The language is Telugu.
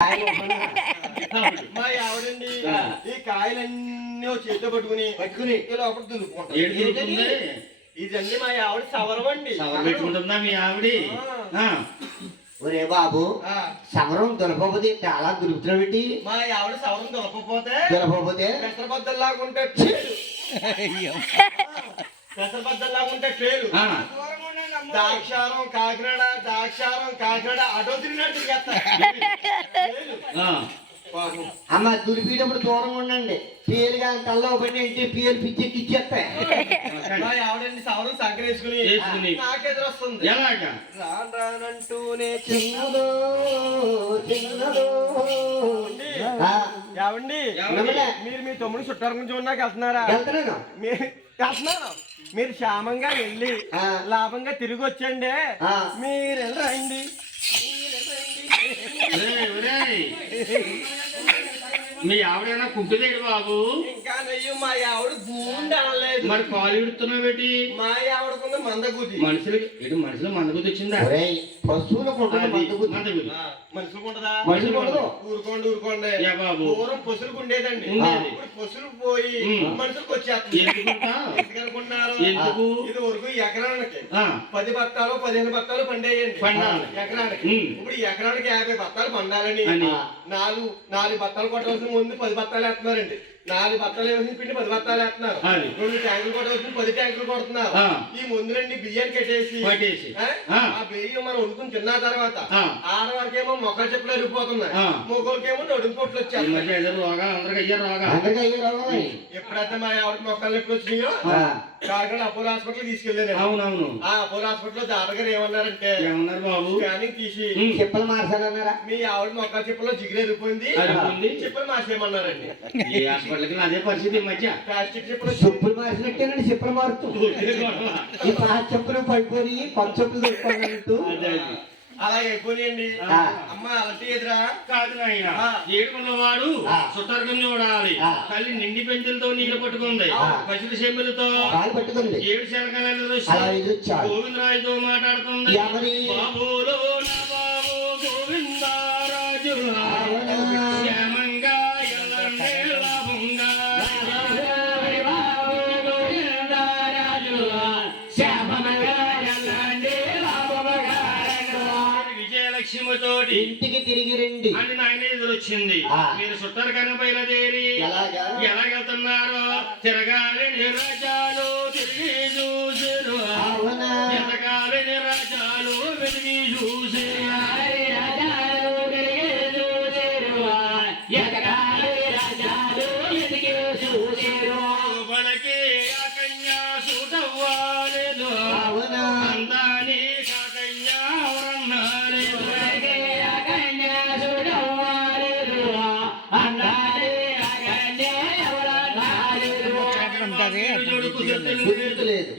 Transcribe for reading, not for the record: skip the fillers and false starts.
మా ఆవిడండి ఈ కాయలన్నీ చేతితో పట్టుకుని ఇలా ఒకటి దులుపుకుంటాం. ఇదండి మా ఆవిడ సవరం అండి. పెట్టుకుంటుందా మీ ఆవిడ? ఒరే బాబు, సవరం దులపపోతే చాలా దులుపుతున్నావు. మా ఆవిడ సవరం దులపపోతే పెసరబద్దల్లాగా ఉంటే పేరు దాక్షారం కాకినాడ అటో తిరిగినాడు తిరిగేస్తా. అమ్మ దులిపేటప్పుడు దూరంగా ఉండండి. పేరుగా తల్లో పడి ఇంటి పేరు పిచ్చెక్కి ఇచ్చేస్తాయి. మా ఆవిడండి సవరం సంకరేసుకుని నాకెదురొస్తుంది. రానంటూనే చిన్నదో ఏమండి, మీరు మీ తమ్ముడు చుట్టాల గురించి ఉన్నాక వెళ్తున్నారా? వెళ్తున్నాను. మీరు క్షేమంగా వెళ్ళి లాభంగా తిరిగి వచ్చండి. మీరు వెళ్ళరండి. మీ ఆవిడైనా కుంటులేడు బాబు. ఇంకా నయ్యో మా ఆవిడ గూండి అనలేదు. మరి కాలు ఇడుతున్నావు ఏంటి? మా ఆవిడకున్న మందగుద్ది. మనుషులు మందగుద్ది వచ్చిందా? పశువులకు మనుషులకు ఉండదా? ఊరుకోండి బాబు. పూర్వం పశువులకు ఉండేదండి. ఇప్పుడు పశువులకు పోయి మనుషులకు వచ్చేస్తుంది. ఎందుకనుకున్నారు? ఇది వరకు ఎకరానికి 10 బత్తాలు 15 బత్తాలు పండేయండి ఎకరానికి. ఇప్పుడు ఎకరానికి 50 బత్తాలు పండాలని 4 బత్తాలు కొట్టవలసిన ముందు 10 బత్తాలు వేస్తున్నారండి. 4 బత్తాలు వేసిన పిండి 10 బత్తాలు వేస్తున్నారు. 2 ట్యాంకులు కొట్టవలసిన 10 ట్యాంకులు కొడుతున్నారు. ఈ ముందులండి బియ్యాన్ని కట్టేసి ఆ బియ్యం మనం వండుకుని తిన్న తర్వాత ఆడవారికేమో మొక్కలు చెప్పులు అరిగిపోతున్నాయి, మొగోళ్ళకేమో నడుము పొట్లు వచ్చేస్తున్నాయి. ఎప్పుడైతే మా ఆవిడకి మొక్కలు ఎప్పుడు వచ్చినాయో కాకినాడ అపోలో హాస్పిటల్ తీసుకెళ్ళాను. అవునవును. ఆ అపోలో హాస్పిటల్ డాక్టర్ గారు ఏమన్నారంటే బాబు స్కానింగ్ తీసి చెప్పులు మార్చాలన్నారా? మీ ఆవిడ మొక్కల చెప్పుల్లో జిగురు ఎరిగిపోయింది, చెప్పులు మార్చేయమన్నారండి. అదే పరిస్థితి మధ్య ప్లాస్టిక్ చెప్పులు మార్చినట్టేనండి. చెప్పులు మారుతూ ఈ పాత చెప్పులు పడిపోయి కొత్త చెప్పులు దొరుకుతున్నట్టు అలా అయిపోయినాయండి. అమ్మ అలాంటి ఎదురా కాదు నాయన. ఏడుకున్నవాడు సుతర్గం చూడాలి. తల్లి నిండి పెంచులతో నీళ్లు పట్టుకుంది, పసిడి చెంబులతో పట్టుకుంది, 7 శనకాయలు గోవిందరాజుతో మాట్లాడుతుంది. బాబులో నా బాబు గోవిందరాజు క్షేమంగా ఎల్లండి లాభంగా. విజయలక్ష్మితోటి ఇంటికి తిరిగి రండి అని నాయన ఎదురొచ్చింది. మీరు చుట్టారు కనుక బయలుదేరి ఎలాగెళ్తున్నారో తిరగాలి నిరాజాలు తిరిగి చూసారు, ఎదగాలి నిరాజాలు వెతికి చూసారు. మనకి ఆ కన్యా సూటవ్వాలేదు, అందాని కాకన్యా ఎవరన్నాలేదు. గుర్తులేదు.